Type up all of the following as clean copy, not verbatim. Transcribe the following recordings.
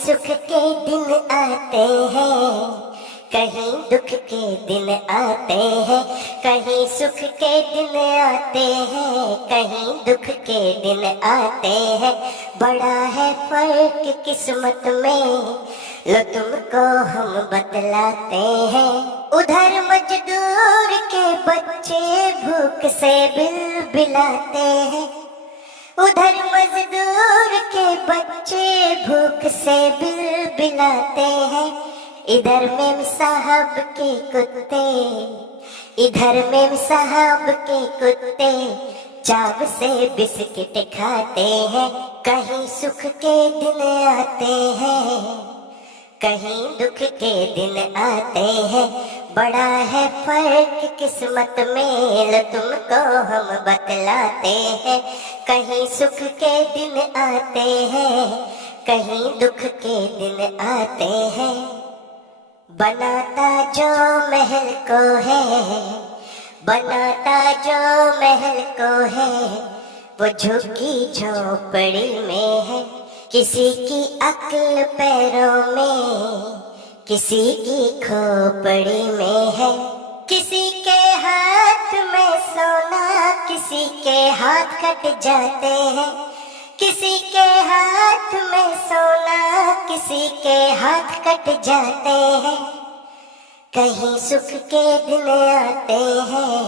सुख के दिन आते हैं, कहीं दुख के दिन आते हैं। कहीं सुख के दिन आते हैं, कहीं दुख के दिन आते हैं। बड़ा है फर्क किस्मत में, लो तुमको हम बतलाते हैं। उधर मजदूर के बच्चे भूख से बिलबिलाते हैं, उधर मजदूर के बच्चे भूख से बिलबिलाते हैं। इधर मेम साहब के कुत्ते, इधर मेम साहब के कुत्ते चाव से बिस्किट खाते हैं। कहीं सुख के दिन आते हैं, कहीं दुख के दिन आते हैं। बड़ा है फर्क किस्मत में, लो तुमको हम बतलाते हैं। कहीं सुख के दिन आते हैं, कहीं दुख के दिन आते हैं। बनाता जो महल को है, बनाता जो महल को है, वो झुकी झोपड़ी में है। किसी की अक्ल पैरों में, किसी की खोपड़ी में है। किसी के हाथ में सोना, किसी के हाथ कट जाते हैं। किसी के हाथ में सोना, किसी के हाथ कट जाते हैं। कहीं सुख के दिन आते हैं,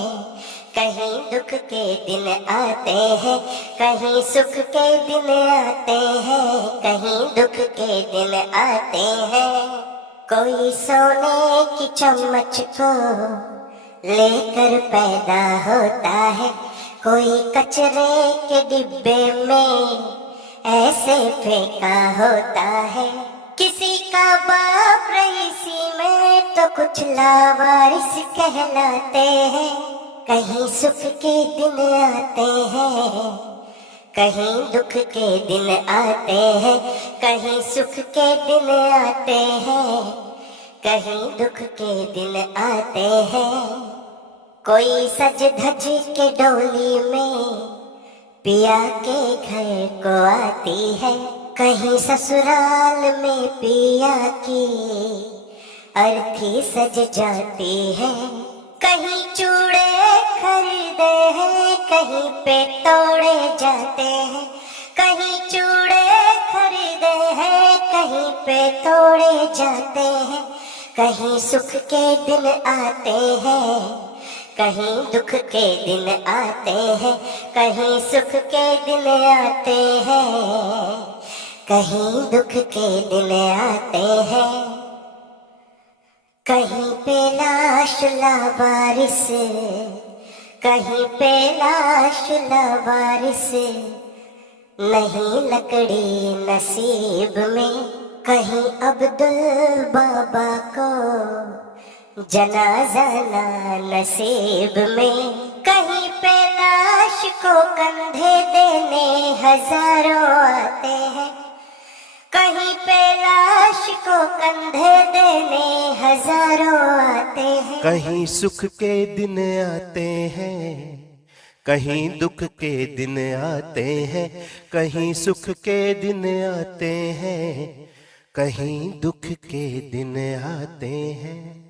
कहीं दुख के दिन आते हैं। कहीं सुख के दिन आते हैं, कहीं दुख के दिन आते हैं। कोई सोने की चम्मच को लेकर पैदा होता है, कोई कचरे के डिब्बे में ऐसे फेंका होता है। किसी का बाप रईसी में तो कुछ लावारिस कहलाते हैं। कहीं सुख के दिन आते हैं, कहीं दुख के दिन आते हैं। कहीं सुख के दिन आते हैं, कहीं दुख के दिन आते हैं। कोई सज धज के डोली में पिया के घर को आती है, कहीं ससुराल में पिया की अर्थी सज जाती है। कहीं चूड़े खरीदे हैं, कहीं पे तोड़े जाते हैं। कहीं चूड़े खरीदे हैं, कहीं पे तोड़े जाते हैं। कहीं सुख के दिन आते हैं, कहीं दुख के दिन आते हैं। कहीं सुख के दिन आते हैं, कहीं दुख के दिन आते हैं। कहीं पे लाश लावारिस, कहीं पे लाश लावारिस, नहीं लकड़ी नसीब में। कहीं अब्दुल बाबा को जनाजा ना नसीब में। कहीं पे लाश को कंधे देने हजारों आते हैं, कहीं पे लाश को कंधे देने हजारों आते हैं। कहीं सुख के दिन आते हैं, कहीं दुख के दिन आते हैं। कहीं सुख के दिन आते हैं, कहीं दुख के दिन आते हैं।